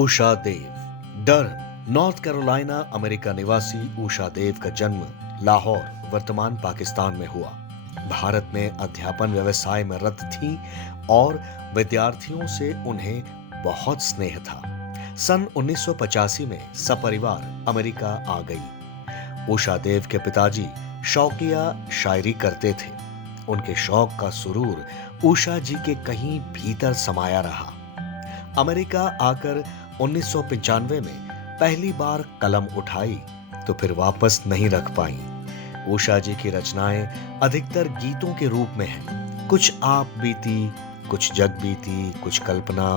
उषा देव। डर। North Carolina America निवासी उषा देव का जन्म लाहौर वर्तमान पाकिस्तान में हुआ। भारत में अध्यापन व्यवसाय में रत थी और विद्यार्थियों से उन्हें बहुत स्नेह था। सन 1985 में सपरिवार अमेरिका आ गई। उषा देव के पिताजी शौकिया शायरी करते थे। उनके शौक का सुरूर उषा जी के कहीं भीतर समाया रहा। अमेरिका आकर 1995 में पहली बार कलम उठाई तो फिर वापस नहीं रख पाई। उषा जी की रचनाएं अधिकतर गीतों के रूप में हैं। कुछ आप बीती, कुछ जग बीती, कुछ कल्पना,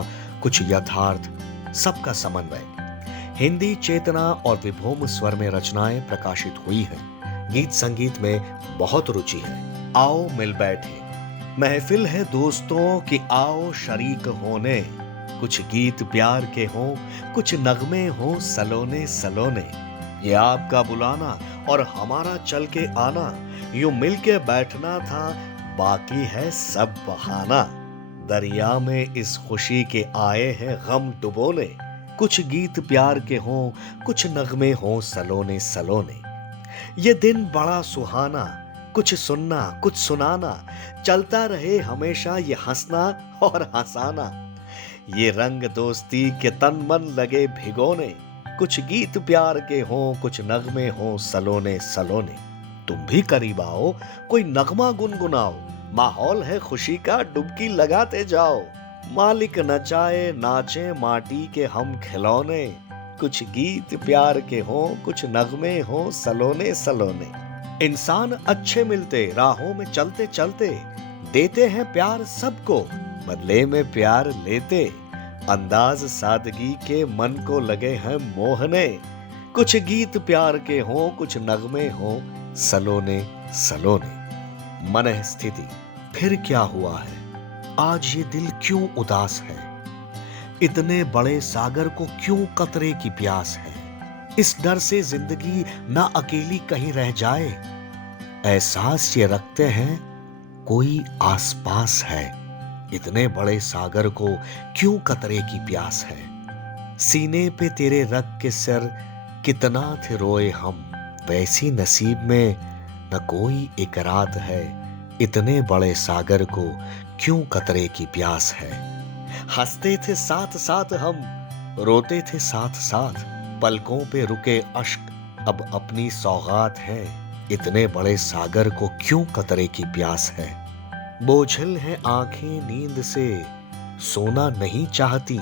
कुछ यथार्थ, सबका समन्वय। हिंदी चेतना और विभोम स्वर में रचनाएं प्रकाशित हुई हैं। गीत संगीत में बहुत रुचि है। आओ मिल बैठे, महफिल है दोस्तों कि आओ शरीक होने। कुछ गीत प्यार के हों, कुछ नगमे हों सलोने सलोने। ये आपका बुलाना और हमारा चल के आना, यूं मिल के बैठना था, बाकी है सब बहाना। दरिया में इस खुशी के आए हैं गम डुबोने। कुछ गीत प्यार के हों, कुछ नगमे हों सलोने सलोने। ये दिन बड़ा सुहाना, कुछ सुनना कुछ सुनाना, चलता रहे हमेशा ये हंसना और हंसाना। ये रंग दोस्ती के तन मन लगे भिगोने। कुछ गीत प्यार के हों, कुछ नगमे हों सलोने सलोने। तुम भी करीब आओ, कोई नगमा गुनगुनाओ, माहौल है खुशी का, डुबकी लगाते जाओ। मालिक नचाए नाचे माटी के हम खिलौने। कुछ गीत प्यार के हों, कुछ नगमे हों सलोने सलोने। इंसान अच्छे मिलते राहों में चलते चलते, देते हैं प्यार सबको, बदले में प्यार लेते। अंदाज सादगी के मन को लगे हैं मोहने। कुछ गीत प्यार के हों, कुछ नगमे हों सलोने सलोने। मनः स्थिति। फिर क्या हुआ है, आज ये दिल क्यों उदास है? इतने बड़े सागर को क्यों कतरे की प्यास है? इस डर से जिंदगी ना अकेली कहीं रह जाए। एहसास ये रखते हैं कोई आसपास है। इतने बड़े सागर को क्यों कतरे की प्यास है? सीने पे तेरे रख के सर कितना थे रोए हम, वैसी नसीब में न कोई एक रात है। इतने बड़े सागर को क्यों कतरे की प्यास है? हंसते थे साथ साथ हम, रोते थे साथ साथ, पलकों पे रुके अश्क अब अपनी सौगात है। इतने बड़े सागर को क्यों कतरे की प्यास है? बोझिल है आंखें नींद से, सोना नहीं चाहती।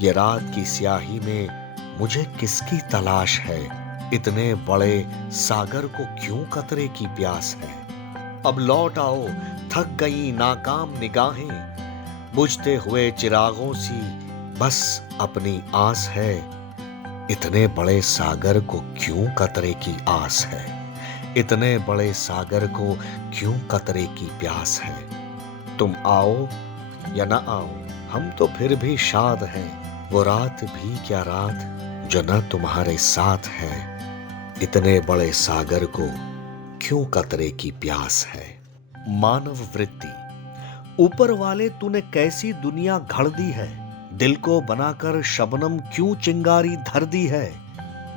ये रात की स्याही में मुझे किसकी तलाश है? इतने बड़े सागर को क्यों कतरे की प्यास है? अब लौट आओ, थक गई नाकाम निगाहें, बुझते हुए चिरागों सी बस अपनी आस है। इतने बड़े सागर को क्यों कतरे की आस है? इतने बड़े सागर को क्यों कतरे की प्यास है? तुम आओ या ना आओ, हम तो फिर भी शाद हैं। वो रात भी क्या रात जो न तुम्हारे साथ है। इतने बड़े सागर को क्यों कतरे की प्यास है? मानव वृत्ति। ऊपर वाले तूने कैसी दुनिया घड़ दी है, दिल को बनाकर शबनम क्यों चिंगारी धर दी है।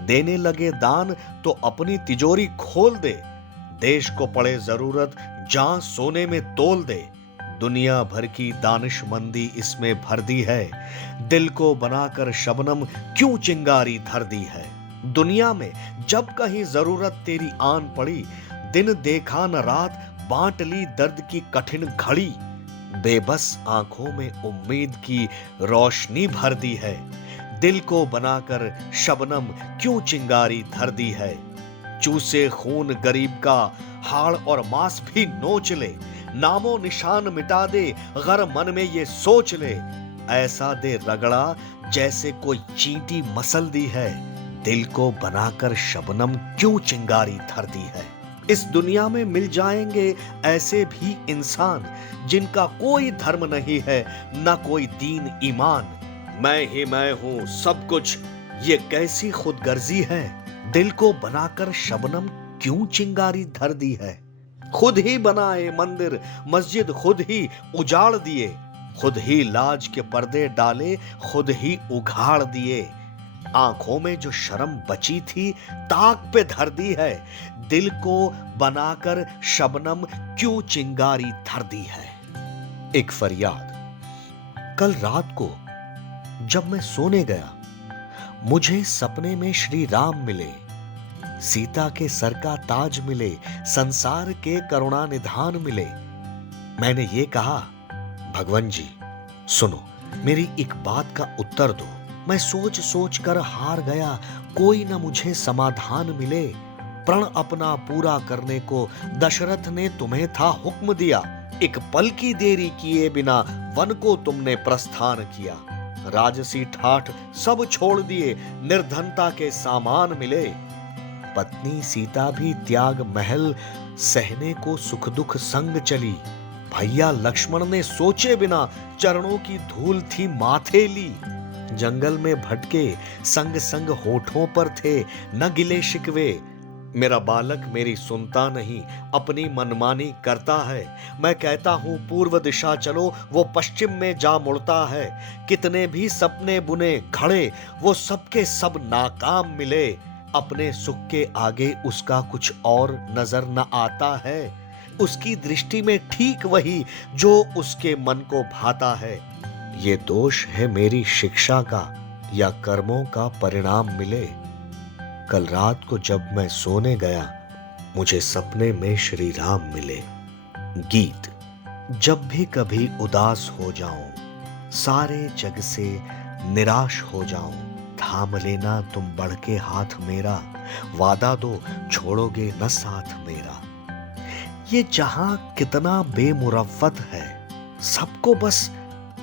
देने लगे दान तो अपनी तिजोरी खोल दे, देश को पड़े जरूरत जान सोने में तोल दे। दुनिया भर की दानिशमंदी इसमें भर दी है, दिल को बनाकर शबनम क्यों चिंगारी धर दी है। दुनिया में जब कहीं जरूरत तेरी आन पड़ी, दिन देखा न रात बांट ली दर्द की कठिन घड़ी। बेबस आंखों में उम्मीद की रोशनी भर दी है, दिल को बनाकर शबनम क्यों चिंगारी धर दी है। चूसे खून गरीब का हाड़ और मांस भी नोच ले, नामो निशान मिटा दे गर मन में ये सोच ले। ऐसा दे रगड़ा जैसे कोई चींटी मसल दी है, दिल को बनाकर शबनम क्यों चिंगारी धर दी है। इस दुनिया में मिल जाएंगे ऐसे भी इंसान, जिनका कोई धर्म नहीं है ना कोई दीन ईमान। मैं ही मैं हूं सब कुछ, ये कैसी खुदगर्जी है। दिल को बनाकर शबनम क्यों चिंगारी धर दी है। खुद ही बनाए मंदिर मस्जिद, खुद ही उजाड़ दिए, खुद ही लाज के पर्दे डाले, खुद ही उघाड़ दिए। आंखों में जो शर्म बची थी ताक पे धर दी है। दिल को बनाकर शबनम क्यों चिंगारी धर दी है। एक फरियाद। कल रात को जब मैं सोने गया, मुझे सपने में श्री राम मिले, सीता के सर का ताज मिले, संसार के करुणा निधान मिले। मैंने ये कहा, भगवान जी सुनो, मेरी एक बात का उत्तर दो। मैं सोच सोच कर हार गया, कोई न मुझे समाधान मिले। प्रण अपना पूरा करने को दशरथ ने तुम्हें था हुक्म दिया। एक पल की देरी किए बिना वन को तुमने प्रस्थान किया। राजसी ठाठ सब छोड़ दिए, निर्धनता के सामान मिले। पत्नी सीता भी त्याग महल सहने को सुख दुख संग चली। भैया लक्ष्मण ने सोचे बिना चरणों की धूल थी माथे ली। जंगल में भटके संग संग होठों पर थे न गिले शिकवे। मेरा बालक मेरी सुनता नहीं, अपनी मनमानी करता है। मैं कहता हूं पूर्व दिशा चलो, वो पश्चिम में जा मुड़ता है। कितने भी सपने बुने खड़े, वो सबके सब नाकाम मिले। अपने सुख के आगे उसका कुछ और नजर न आता है। उसकी दृष्टि में ठीक वही जो उसके मन को भाता है। ये दोष है मेरी शिक्षा का या कर्मों का परिणाम मिले। कल रात को जब मैं सोने गया, मुझे सपने में श्री राम मिले। गीत। जब भी कभी उदास हो जाऊं, सारे जग से निराश हो जाऊं, थाम लेना तुम बढ़ के हाथ मेरा, वादा दो छोड़ोगे न साथ मेरा। ये जहां कितना बेमुरव्वत है, सबको बस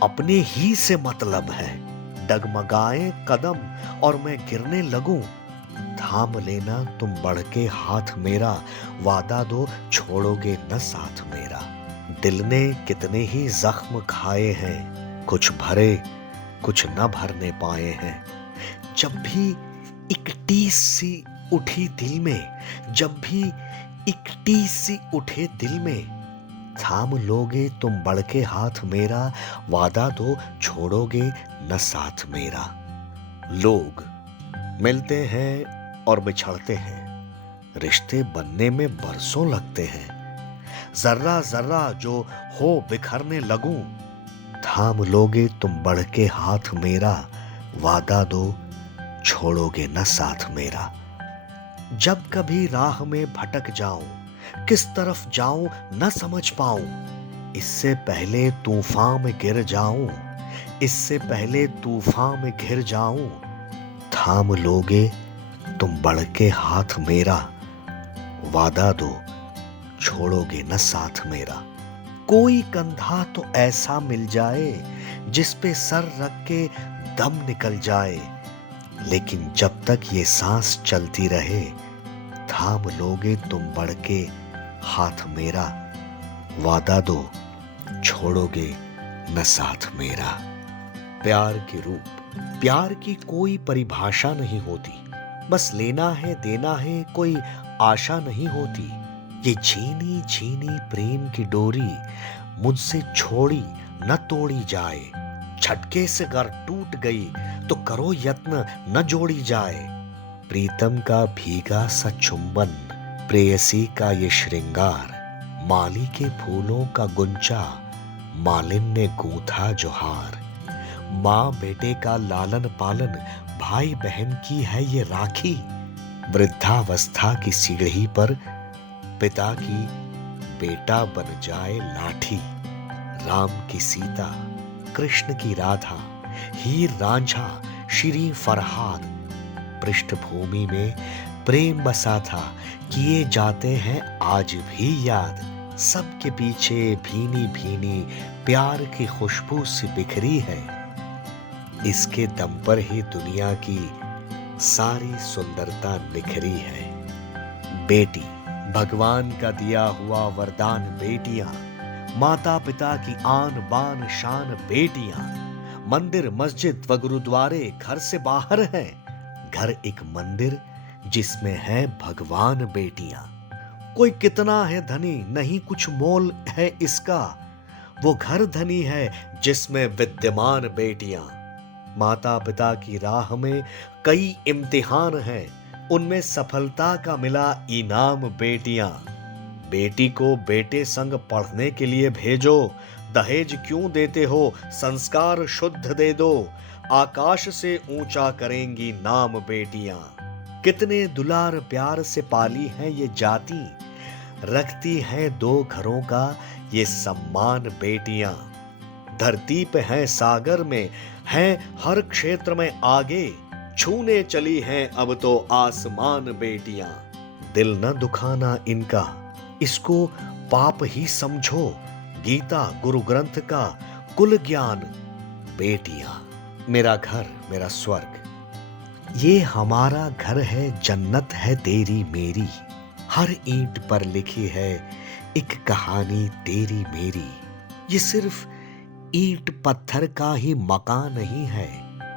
अपने ही से मतलब है। डगमगाए कदम और मैं गिरने लगूं, थाम लेना तुम बढ़ के हाथ मेरा, वादा दो छोड़ोगे न साथ मेरा। दिल ने कितने ही जख्म खाए हैं, कुछ भरे कुछ न भरने पाए हैं। जब भी एक टीस सी उठी दिल में, जब भी एक टीस सी उठे दिल में, थाम लोगे तुम बढ़ के हाथ मेरा, वादा दो छोड़ोगे न साथ मेरा। लोग मिलते हैं और बिछड़ते हैं, रिश्ते बनने में बरसों लगते हैं। जर्रा जर्रा जो हो बिखरने लगूं, थाम लोगे तुम बढ़ के हाथ मेरा, वादा दो छोड़ोगे न साथ मेरा। जब कभी राह में भटक जाऊं, किस तरफ जाऊं न समझ पाऊं, इससे पहले तूफान में गिर जाऊं, इससे पहले तूफान में घिर जाऊं, थाम लोगे तुम बढ़ के हाथ मेरा, वादा दो छोड़ोगे न साथ मेरा। कोई कंधा तो ऐसा मिल जाए, जिस पे सर रख के दम निकल जाए, लेकिन जब तक ये सांस चलती रहे, थाम लोगे तुम बढ़ के हाथ मेरा, वादा दो छोड़ोगे न साथ मेरा। प्यार के रूप। प्यार की कोई परिभाषा नहीं होती, बस लेना है देना है, कोई आशा नहीं होती। ये छीनी छीनी प्रेम की डोरी, मुझसे छोड़ी न तोड़ी जाए। झटके से अगर टूट गई तो करो यत्न न जोड़ी जाए। प्रीतम का भीगा सा चुंबन, प्रेयसी का ये श्रृंगार, माली के फूलों का गुंचा, मालिन ने गूंथा जो हार। माँ बेटे का लालन पालन, भाई बहन की है ये राखी। वृद्धावस्था की सीढ़ी पर पिता की बेटा बन जाए लाठी। राम की सीता, कृष्ण की राधा, हीर रांझा, श्री फरहाद। पृष्ठभूमि में प्रेम बसा था, किए जाते हैं आज भी याद। सबके पीछे भीनी भीनी प्यार की खुशबू सी बिखरी है। इसके दम पर ही दुनिया की सारी सुंदरता निखरी है। बेटी, भगवान का दिया हुआ वरदान बेटियां, माता पिता की आन बान शान बेटियां। मंदिर मस्जिद व गुरुद्वारे घर से बाहर हैं, घर एक मंदिर जिसमें है भगवान बेटियां। कोई कितना है धनी, नहीं कुछ मोल है इसका, वो घर धनी है जिसमें विद्यमान बेटियां। माता पिता की राह में कई इम्तिहान हैं, उनमें सफलता का मिला इनाम बेटियां। बेटी को बेटे संग पढ़ने के लिए भेजो, दहेज क्यों देते हो, संस्कार शुद्ध दे दो। आकाश से ऊंचा करेंगी नाम बेटियां। कितने दुलार प्यार से पाली है ये जाति, रखती है दो घरों का ये सम्मान बेटियां। धरती पे हैं, सागर में हैं, हर क्षेत्र में आगे, छूने चली हैं अब तो आसमान बेटियां। दिल न दुखाना इनका, इसको पाप ही समझो। गीता गुरु ग्रंथ का कुल ज्ञान बेटियां। मेरा घर मेरा स्वर्ग, ये हमारा घर है, जन्नत है तेरी मेरी। हर ईंट पर लिखी है एक कहानी तेरी मेरी। ये सिर्फ ईंट पत्थर का ही मकान नहीं है,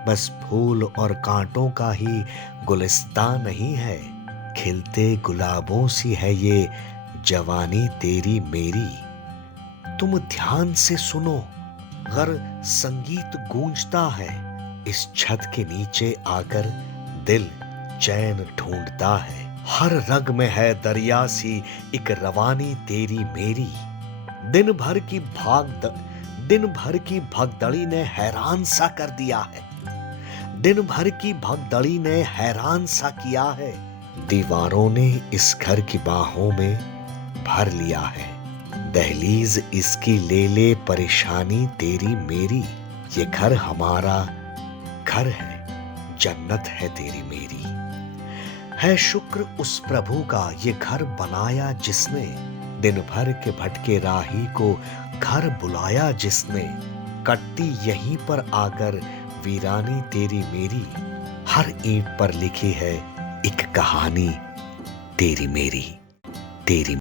बस फूल और कांटों का ही गुलिस्तान नहीं है। खिलते गुलाबों सी है ये जवानी तेरी मेरी। तुम ध्यान से सुनो, अगर संगीत गूंजता है, इस छत के नीचे आकर दिल चैन ढूंढता है। हर रग में है दरिया सी एक रवानी तेरी मेरी। दिन भर की भगदड़ी ने हैरान सा कर दिया है, दिन भर की भगदड़ी ने हैरान सा किया है। दीवारों ने इस घर की बाहों में भर लिया है। दहलीज इसकी ले ले परेशानी तेरी मेरी। ये घर हमारा घर है, जन्नत है तेरी मेरी। है शुक्र उस प्रभु का ये घर बनाया जिसने, दिन भर के भटके राही को घर बुलाया जिसने। कटती यहीं पर आकर वीरानी तेरी मेरी। हर ईंट पर लिखी है एक कहानी तेरी मेरी, तेरी